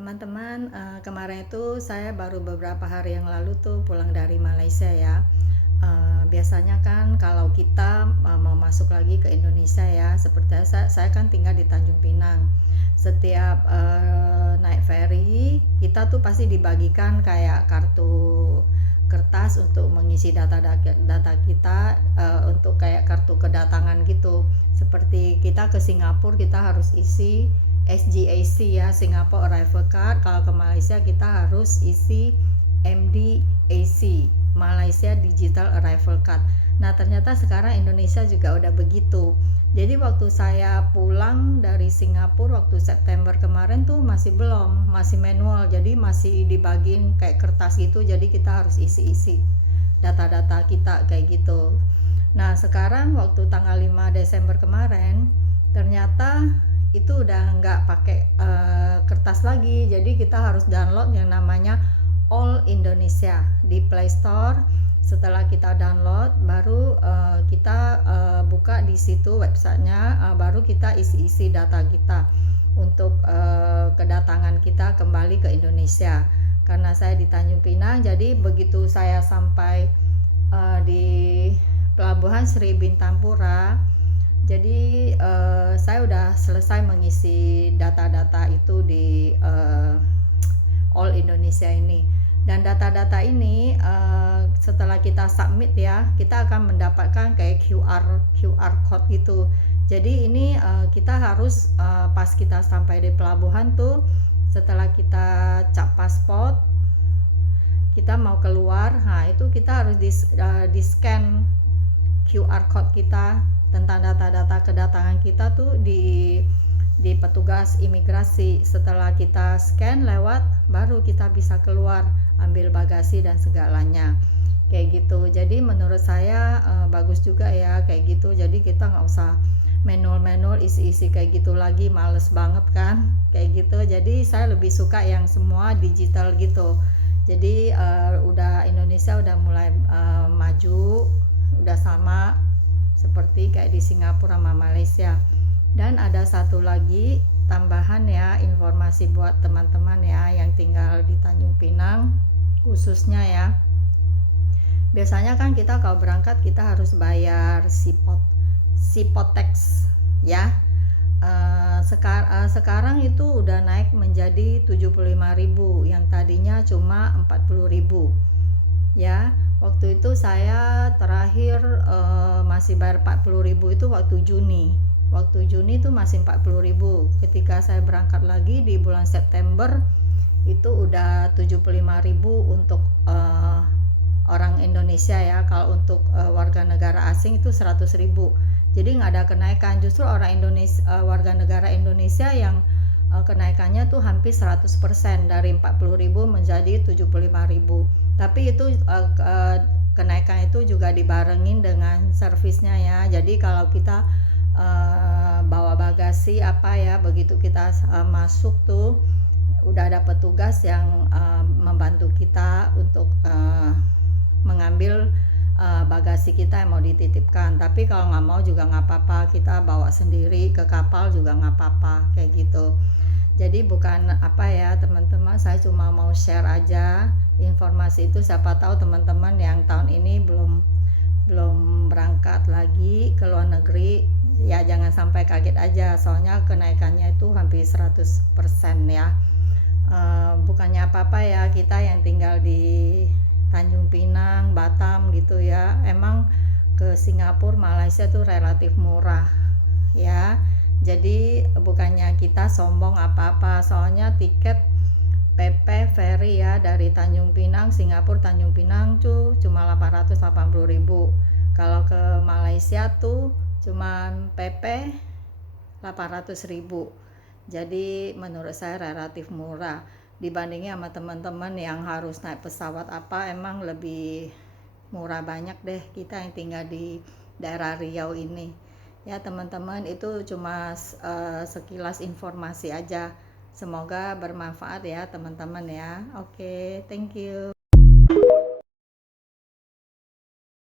Teman-teman, kemarin itu saya baru beberapa hari yang lalu tuh pulang dari Malaysia ya. Biasanya kan kalau kita mau masuk lagi ke Indonesia ya, seperti saya kan tinggal di Tanjung Pinang. Setiap naik ferry, kita tuh pasti dibagikan kayak kartu kertas untuk mengisi data kita, untuk kayak kartu kedatangan gitu. Seperti kita ke Singapura, kita harus isi SGAC ya, Singapore Arrival Card. Kalau ke Malaysia kita harus isi MDAC, Malaysia Digital Arrival Card. Nah, ternyata sekarang Indonesia juga udah begitu. Jadi waktu saya pulang dari Singapura waktu September kemarin tuh masih belum, masih manual. Jadi masih dibagiin kayak kertas gitu. Jadi kita harus isi-isi data-data kita kayak gitu. Nah, sekarang waktu tanggal 5 Desember kemarin ternyata itu udah nggak pakai kertas lagi. Jadi kita harus download yang namanya All Indonesia di Play Store. Setelah kita download, baru kita buka di situ websitenya, baru kita isi-isi data kita untuk kedatangan kita kembali ke Indonesia. Karena saya di Tanjung Pinang, jadi begitu saya sampai di Pelabuhan Sri Bintangpura, jadi saya udah selesai mengisi data-data itu di All Indonesia ini. Dan data-data ini setelah kita submit ya, kita akan mendapatkan kayak QR code gitu. Jadi ini kita harus pas kita sampai di pelabuhan tuh, setelah kita cap paspor, kita mau keluar, nah itu kita harus di scan QR code kita tentang data-data kedatangan kita tuh di petugas imigrasi. Setelah kita scan lewat, baru kita bisa keluar ambil bagasi dan segalanya kayak gitu. Jadi menurut saya bagus juga ya kayak gitu. Jadi kita nggak usah manual isi-isi kayak gitu lagi, males banget kan kayak gitu. Jadi saya lebih suka yang semua digital gitu. Jadi udah Indonesia udah mulai maju, udah sama seperti kayak di Singapura sama Malaysia. Dan ada satu lagi tambahan ya, informasi buat teman-teman ya yang tinggal di Tanjung Pinang khususnya ya. Biasanya kan kita kalau berangkat kita harus bayar Sipotex ya. Sekarang itu udah naik menjadi 75.000 yang tadinya cuma 40.000 ya. Waktu itu saya terakhir masih bayar 40.000 itu waktu Juni itu masih 40.000. Ketika saya berangkat lagi di bulan September itu udah 75.000 untuk orang Indonesia ya. Kalau untuk warga negara asing itu 100.000. Jadi nggak ada kenaikan, justru orang Indonesia, warga negara Indonesia yang kenaikannya tuh hampir 100%, dari 40.000 menjadi 75.000. Tapi itu kenaikan itu juga dibarengin dengan servisnya ya. Jadi kalau kita bawa bagasi apa ya, begitu kita masuk tuh udah ada petugas yang membantu kita untuk mengambil bagasi kita yang mau dititipkan. Tapi kalau nggak mau juga nggak apa-apa, kita bawa sendiri ke kapal juga nggak apa-apa kayak gitu. Jadi bukan apa ya teman-teman, saya cuma mau share aja informasi itu. Siapa tahu teman-teman yang tahun ini belum berangkat lagi ke luar negeri ya, jangan sampai kaget aja, soalnya kenaikannya itu hampir 100% ya. Bukannya apa-apa ya, kita yang tinggal di Tanjung Pinang, Batam gitu ya, emang ke Singapura, Malaysia tuh relatif murah ya. Jadi bukannya kita sombong apa-apa, soalnya tiket PP ferry ya dari Tanjung Pinang, Singapura Tanjung Pinang tuh cuma 880.000. Kalau ke Malaysia tuh cuma PP 800.000. Jadi menurut saya relatif murah dibandingin sama teman-teman yang harus naik pesawat apa, emang lebih murah banyak deh kita yang tinggal di daerah Riau ini ya teman-teman. Itu cuma sekilas informasi aja, semoga bermanfaat ya teman-teman ya. Oke, thank you.